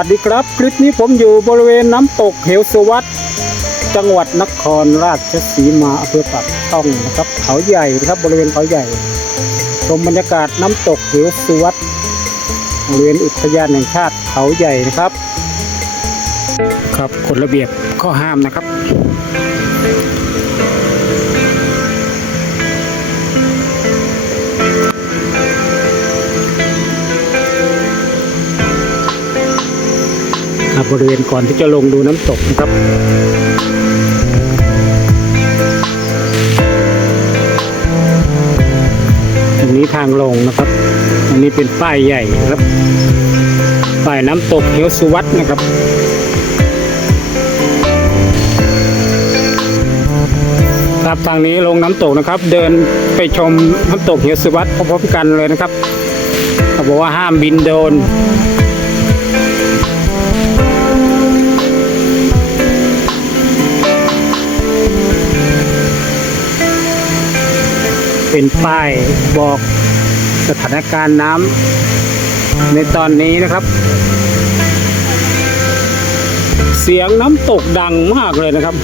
สวัสดีครับ คลิปนี้ผมอยู่บริเวณน้ำตกเหวสวัสด์จังหวัดนครราชสีมาอำเภอปากช่องนะครับ เขาใหญ่นะครับบริเวณเขาใหญ่ชมบรรยากาศน้ำตกเหวสวัสดบริเวณอุทยานแห่งชาติเขาใหญ่นะครับ ครับกฎระเบียบข้อห้ามนะครับ ครับบริเวณก่อนที่จะลงดูน้ำตกนะครับตรงนี้ทางลงนะครับ อันนี้เป็นป้ายใหญ่ครับป้ายน้ำตกเหวสุวัตนะครับครับทางนี้ลงน้ำตกนะครับ เดินไปชมน้ำตกเหวสุวัตพร้อมๆกันเลยนะครับเขาบอกว่าห้ามบินโดรน เป็นป้ายบอกสถานการณ์น้ำในตอนนี้นะครับ เสียงน้ำตกดังมากเลยนะครับ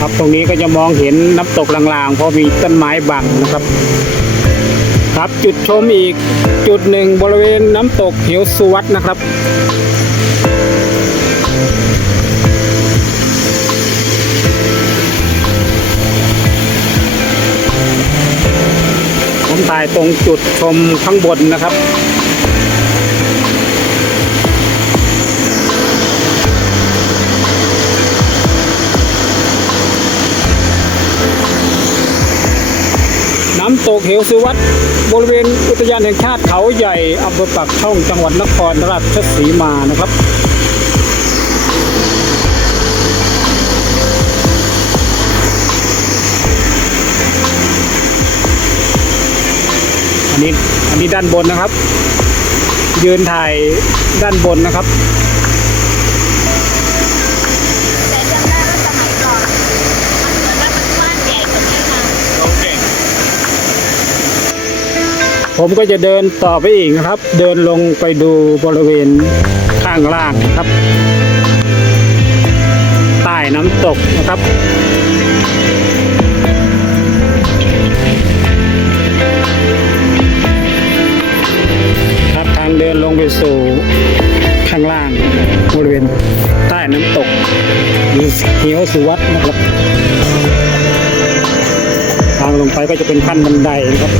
ครับตรงนี้ก็จะมองเห็นน้ำตกลางๆ เพราะมีต้นไม้บังนะครับ ครับจุดชมอีกจุดหนึ่งบริเวณน้ำตกเหวสุวัตนะครับ ผมถ่ายตรงจุดชมข้างบนนะครับำตกเหวสุวัตบริเวณอุทยานแห่งชาติเขาใหญ่อำเภอปากช่องจังหวัดนครราชสีมานะครับอันนี้อันนี้ด้านบนนะครับ ยืนถ่ายด้านบนนะครับ แต่จำได้ว่าสมัยก่อนมันเหมือนว่ามันกว้างใหญ่กว่านี้นะ ผมก็จะเดินต่อไปอีกนะครับ เดินลงไปดูบริเวณข้างล่างนะครับ ใต้น้ำตกนะครับครับทางเดินลงไปสู่ข้างล่างบริเวณใต้น้ำตกมีเหียวสุวัตนะครับทางลงไปก็จะเป็นขั้นบันไดนะครับ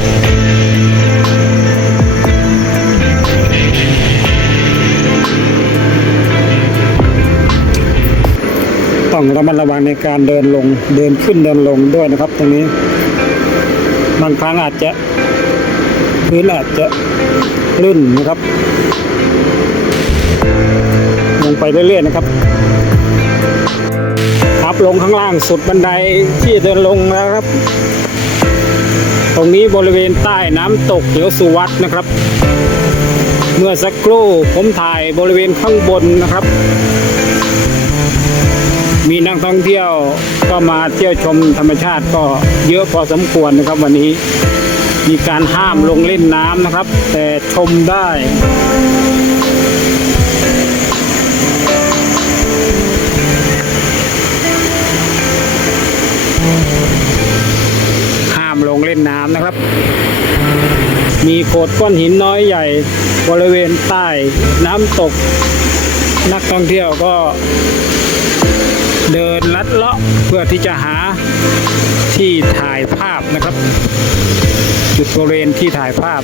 ต้องระมัดระวังในการเดินลง เดินขึ้นเดินลงด้วยนะครับ ตรงนี้ บางครั้งอาจจะพื้นอาจจะลื่นนะครับ ลงไปเรื่อยๆนะครับครับลงข้างล่างสุดบันไดที่เดินลงแล้วครับ ตรงนี้บริเวณใต้น้ำตกเหวสุวัตนะครับ เมื่อสักครู่ผมถ่ายบริเวณข้างบนนะครับ มีนักท่องเที่ยวก็มาเที่ยวชมธรรมชาติก็เยอะพอสมควรนะครับ วันนี้มีการห้ามลงเล่นน้ำนะครับ แต่ชมได้ห้ามลงเล่นน้ำนะครับ มีโขดก้อนหินน้อยใหญ่บริเวณใต้น้ำตก นักท่องเที่ยวก็ เดินลัดเลาะเพื่อที่จะหาที่ถ่ายภาพนะครับ จุดบริเวณที่ถ่ายภาพ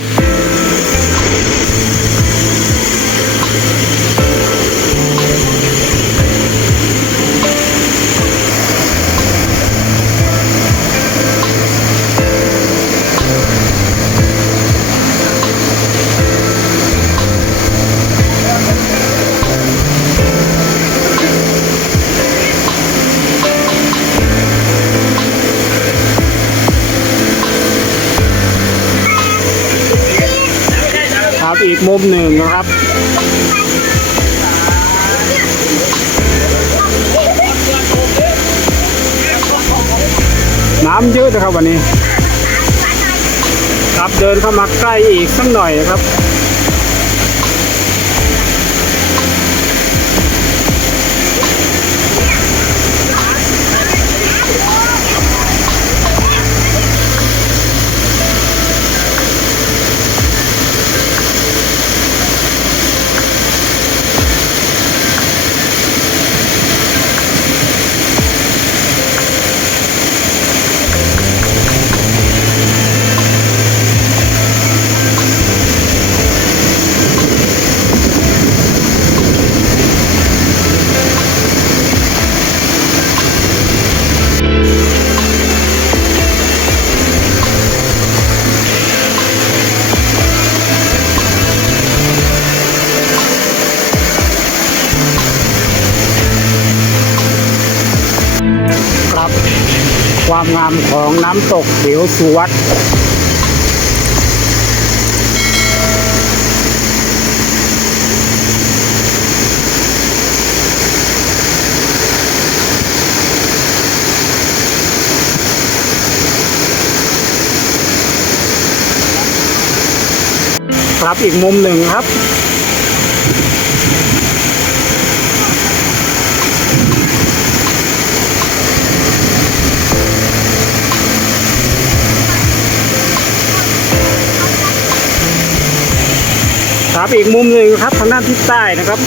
มุมหนึ่งนะครับ น้ำเยอะนะครับวันนี้ ครับเดินเข้ามาใกล้อีกสักหน่อยครับามของน้ำตกเหวสุวัตครับอีกมุมหนึ่งครับ ครับอีกมุมหนึ่งครับทางด้านทิศใต้นะครับ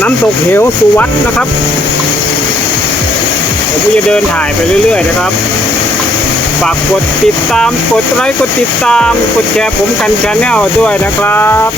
น้ำตกเหวสุวัตนะครับผมก็จะเดินถ่ายไปเรื่อย ๆ นะครับฝากกดติดตามกดไลค์กดติดตาม กดแชร์ผมกันชาแนลด้วยนะครับ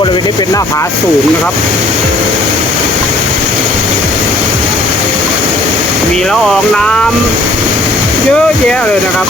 ค ริเวณนี้เป็นหน้าผาสูงนะครับ มีละอองน้ำเยอะแยะเลยนะครับ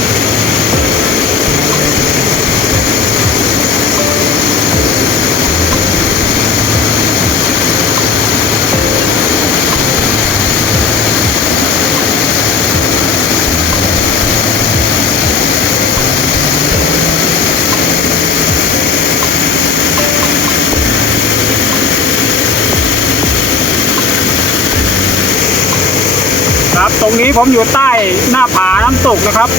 ตรงนี้ผมอยู่ใต้หน้าผาน้ำตกนะครับ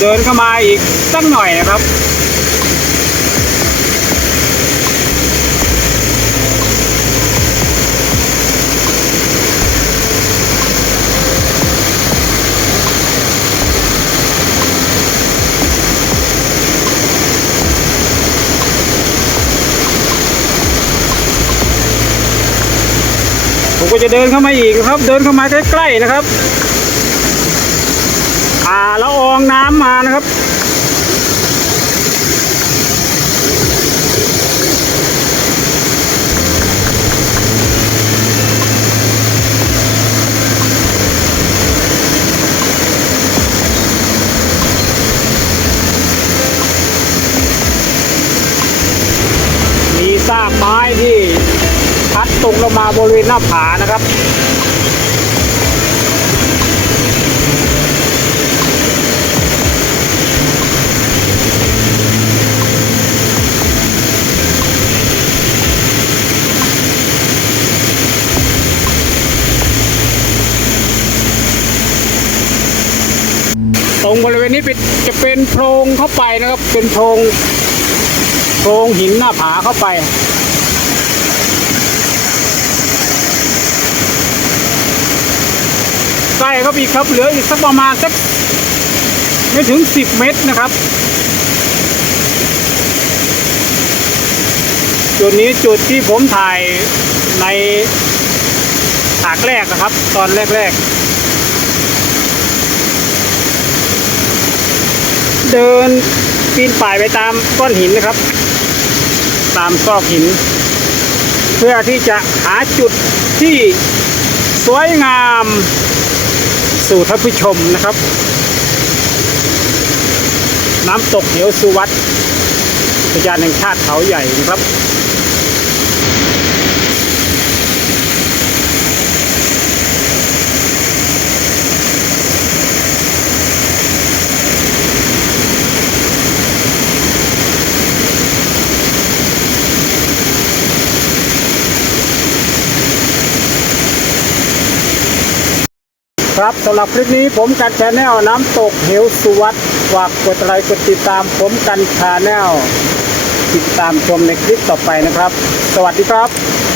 เดินเข้ามาอีกสักหน่อยนะครับ ก็จะเดินเข้ามาอีกครับ เดินเข้ามาใกล้ๆนะครับ อ่าละอองน้ำมานะครับ มีซากไม้ที่พัดตกลงมาบริเวณ หน้าผานะครับตรงบริเวณนี้เป็นจะเป็นโพรงเข้าไปนะครับ เป็นโพรงโพรงหินหน้าผาเข้าไป ใกล้ครับอีกครับ เหลืออีกสักประมาณสักไม่ถึงสิบเมตรนะครับ จุดนี้จุดที่ผมถ่ายในฉากแรกนะครับ ตอนแรก ๆ เดินปีนป่ายไปตามก้อนหินนะครับ ตามซอกหิน เพื่อที่จะหาจุดที่สวยงาม สู่ท่านผู้ชมนะครับ น้ำตกเหวสุวัตอุทยานแห่งชาติเขาใหญ่นะครับ ครับสำหรับคลิปนี้ผมกันชาแนลน้ำตกเหวสุวัสด์ฝากกดไลค์กดติดตามผมกันชาแนลติดตามชมในคลิปต่อไปนะครับ สวัสดีครับ